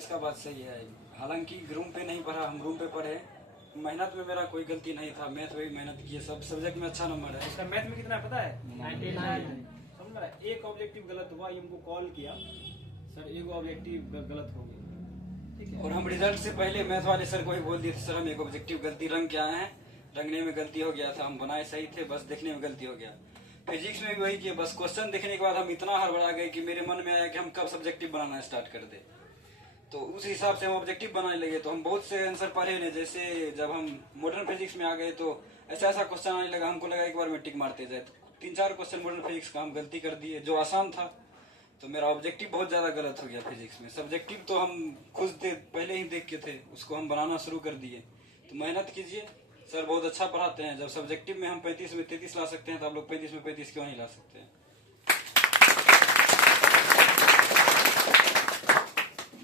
इसका बात सही है। हालांकि रूम पे नहीं पढ़ा, हम रूम पे पढ़े। मेहनत में मेरा कोई गलती नहीं था, मैथ में भी मेहनत की है, सब सब्जेक्ट में अच्छा नंबर है। इसका मैथ में कितना है पता है? 99। समझ रहा है? एक ऑब्जेक्टिव गलत हुआ, ये हमको कॉल किया, सर एक ऑब्जेक्टिव गलत हो गया, ठीक है। और हम रिजल्ट से पहले मैथ वाले सर को ही बोल दिए थे, सर हम एक ऑब्जेक्टिव गलती रंग के आए हैं, रंगने में गलती हो गया था, हम बनाए सही थे, बस देखने में गलती हो गया। फिजिक्स में भी वही किया, बस क्वेश्चन देखने के बाद हम इतना हड़बड़ा गए कि मेरे मन में आया कि हम कब सब्जेक्टिव बनाना स्टार्ट कर दे। तो उस हिसाब से हम ऑब्जेक्टिव बनाने लगे। तो हम बहुत से आंसर पढ़े नहीं, जैसे जब हम मॉडर्न फिजिक्स में आ गए तो ऐसा क्वेश्चन आने लगा, हमको लगा एक बार में टिक मारते जाए। तो 3-4 क्वेश्चन मॉडर्न फिजिक्स का हम गलती कर दिए जो आसान था। तो मेरा ऑब्जेक्टिव बहुत ज्यादा गलत हो गया फिजिक्स में। सब्जेक्टिव तो हम खुद पहले ही देख के थे, उसको हम बनाना शुरू कर दिए। तो मेहनत कीजिए, सर बहुत अच्छा पढ़ाते हैं। जब सब्जेक्टिव में हम 35 में 33 ला सकते हैं तो आप लोग 35 में 35 क्यों नहीं ला सकते हैं।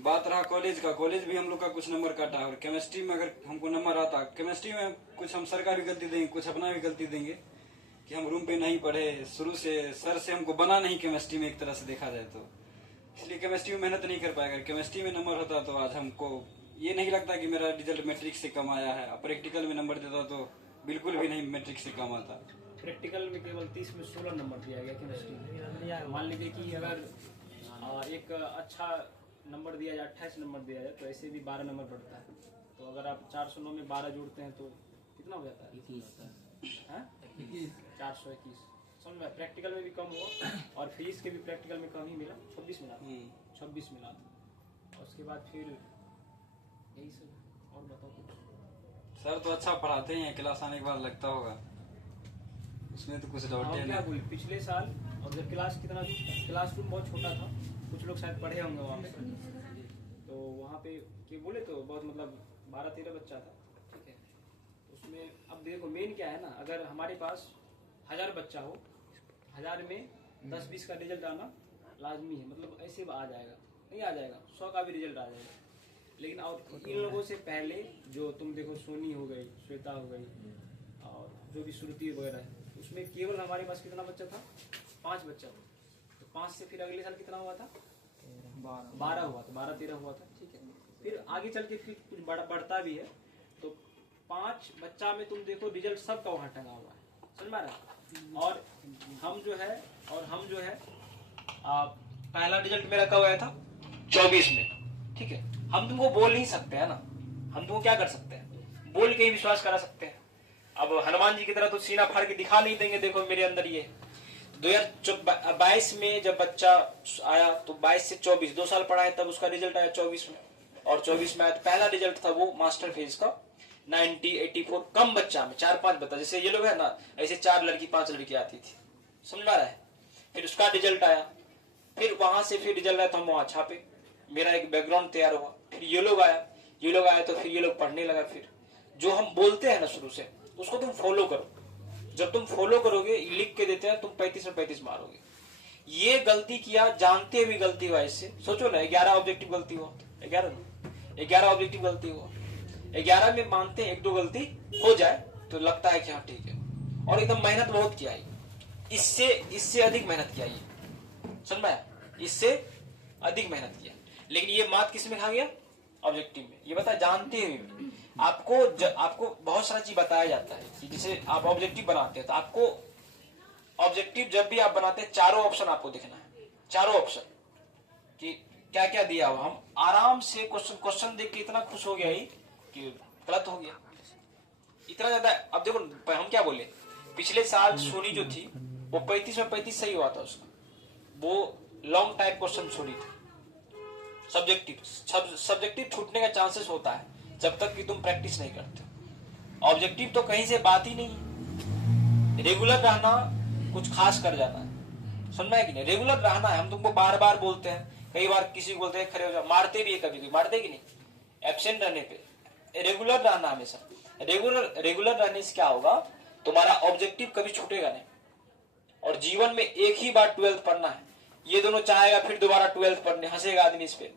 बात रहा कॉलेज का, कॉलेज भी हम लोग का कुछ नंबर काटा। और केमिस्ट्री में अगर हमको नंबर आता, केमिस्ट्री में कुछ हम सर का भी गलती देंगे, कुछ अपना भी गलती देंगे कि हम रूम पे नहीं पढ़े, शुरू से सर से हमको बना नहीं केमिस्ट्री में, एक तरह से देखा जाए तो। इसलिए केमिस्ट्री में मेहनत नहीं कर पाएगा। अगर केमिस्ट्री में नंबर होता तो आज हमको ये नहीं लगता कि मेरा रिजल्ट मैट्रिक से कम आया है। प्रैक्टिकल में नंबर देता तो बिल्कुल भी नहीं मैट्रिक से कम आता। प्रैक्टिकल में केवल 30 में 16 नंबर दिया गया केमिस्ट्री में। मान लीजिए कि अगर एक अच्छा नंबर दिया जाए, 28 नंबर दिया जाए, तो ऐसे भी 12 नंबर बढ़ता है। तो अगर आप 409 में 12 जोड़ते हैं तो कितना हो जाता है? 21। 421। समझ में? प्रैक्टिकल में भी कम हुआ और फीस के भी प्रैक्टिकल में कम ही मिला, 26 मिला, 26 मिला। और उसके बाद फिर यही सब। और बताओ कुछ। सर तो अच्छा पढ़ाते हैं, क्लास आने के बाद लगता होगा, उसमें तो कुछ डाउट क्या बोले पिछले साल, और जब क्लासरूम बहुत छोटा था, कुछ लोग शायद पढ़े होंगे वहाँ पे, तो वहाँ पे कि बोले तो बहुत मतलब 12-13 बच्चा था, ठीक है। उसमें अब देखो मेन क्या है ना, अगर हमारे पास 1000 बच्चा हो, 1000 में 10-20 का रिजल्ट आना लाजमी है। मतलब ऐसे आ जाएगा, नहीं आ जाएगा, 100 का भी रिजल्ट आ जाएगा। लेकिन और इन लोगों से पहले जो तुम देखो, सोनी हो गई, श्वेता हो गई, और जो भी श्रुति वगैरह है, उसमें केवल हमारे पास कितना बच्चा था? 5 बच्चा था। तो 5 से फिर अगले साल कितना हुआ था? 12 हुआ था, 12-13 हुआ था, ठीक है। फिर आगे चल के फिर कुछ बढ़ता भी है। तो 5 बच्चा में तुम देखो रिजल्ट सबका वहाँ टंगा हुआ है, समझ में आ रहा है। और हम जो है पहला रिजल्ट मेरा कब आया था? 24 में, ठीक है। हम तुमको बोल नहीं सकते है ना, हम तुमको क्या कर सकते हैं? बोल के ही विश्वास करा सकते हैं। अब हनुमान जी की तरह तो सीना फाड़ के दिखा नहीं देंगे, देखो मेरे अंदर ये। 2022 में जब बच्चा आया तो 22 से 24 2 साल पढ़ा है, तब उसका रिजल्ट आया 24 में। और 24 में आया, पहला रिजल्ट था वो मास्टर फेज का 90-84। कम बच्चा में 4-5 बच्चा, जैसे ये लोग है ना, ऐसे 4 लड़की 5 लड़की आती थी, समझ में आ रहा है। फिर उसका रिजल्ट आया, फिर वहां से फिर रिजल्ट आया तो हम वहां छापे, मेरा एक बैकग्राउंड तैयार हुआ। फिर ये लोग आया तो फिर ये लोग पढ़ने लगा। फिर जो हम बोलते हैं ना शुरू से, उसको तुम फॉलो करो। जब तुम फॉलो करोगे, लिख के देते हैं, तुम 35 में 35 मारोगे। ये गलती किया, जानते हुए गलती हुआ। इससे सोचो ना, 11 ऑब्जेक्टिव गलती हुआ, 11 ऑब्जेक्टिव गलती हुआ। 11 में मानते हैं 1-2 गलती हो जाए तो लगता है कि हाँ ठीक है। और एकदम मेहनत बहुत किया है, इससे अधिक मेहनत किया, ये समझ में आया? इससे अधिक मेहनत किया। लेकिन ये मात किस में खा गया? ऑब्जेक्टिव में। ये बता, जानते हुए आपको बहुत सारा चीज बताया जाता है कि जैसे आप ऑब्जेक्टिव बनाते हैं तो आपको ऑब्जेक्टिव जब भी आप बनाते हैं, चारों ऑप्शन आपको देखना है, चारों ऑप्शन कि क्या क्या दिया हुआ। हम आराम से क्वेश्चन देख के इतना खुश हो गया ही कि गलत हो गया, इतना ज्यादा। अब देखो हम क्या बोले, पिछले साल सोनी जो थी वो 35 में 35 सही हुआ था उसका, वो लॉन्ग टाइप क्वेश्चन छोड़ी थी। सब्जेक्टिव छूटने का चांसेस होता है जब तक कि तुम प्रैक्टिस नहीं करते। ऑब्जेक्टिव तो कहीं से बात ही नहीं है। रेगुलर रहना कुछ खास कर जाना है, सुनना है कि नहीं? रेगुलर रहना है। हम तुमको बार बार बोलते हैं, कई बार किसी को बोलते हैं खड़े हो जाओ, मारते भी है कभी, मारते कि नहीं? एब्सेंट रहने पे रेगुलर रहना हमेशा। रेगुलर रहने से क्या होगा, तुम्हारा ऑब्जेक्टिव कभी छूटेगा नहीं। और जीवन में एक ही बार 12th पढ़ना है। ये दोनों चाहेगा फिर दोबारा 12th पढ़ने, हंसेगा आदमी इस पे,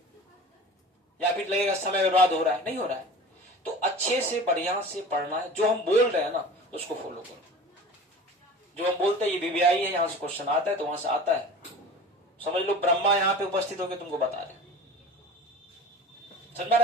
या फिर लगेगा समय बर्बाद हो रहा है, नहीं हो रहा है। तो अच्छे से बढ़िया से पढ़ना है। जो हम बोल रहे हैं ना उसको फॉलो करो। जो हम बोलते हैं ये बीबीआई है, यहाँ से क्वेश्चन आता है तो वहां से आता है, समझ लो ब्रह्मा यहाँ पे उपस्थित होकर तुमको बता रहे। ठंडा